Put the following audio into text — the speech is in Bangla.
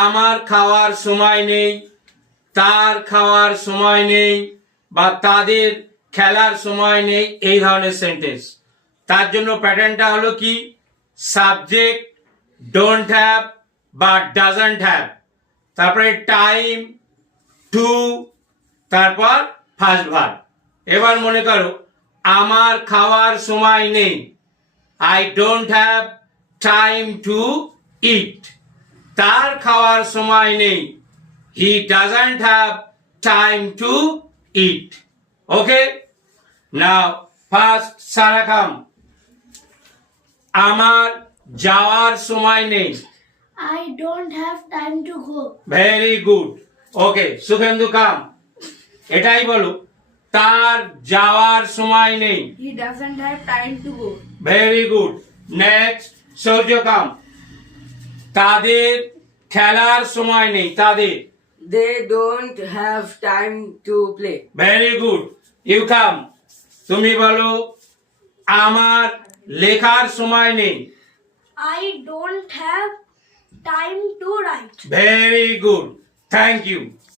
আমার খাওয়ার সময় নেই, তার খাওয়ার সময় নেই, বা তাদের খেলার সময় নেই, এই ধরনের সেন্টেন্স। তার জন্য প্যাটার্নটা হলো কি, সাবজেক্ট ডোন্ট হ্যাভ বা ডাজন্ট হ্যাভ, তারপরে টাইম, টু, তারপর ফার্স্ট ভার্ব। এবার মনে করো আমার খাওয়ার সময় নেই, I don't have time to eat. তার খাওয়ার সময় নেই, he doesn't have time to eat. Okay, now first সারা খাম। আমার যাওয়ার সময় নেই, I don't have time to go. Very good. Okay, Sukhendu come, এটাই বলো, তার যাওয়ার সময় নেই, He doesn't have time to go. Very good. Next Surya come, তাদের খেলার সময় নেই, তাদের, They don't have time to play. Very good. You come, তুমি বলো আমার লেখার সময় নেই, I don't have time to write. Very good, thank you.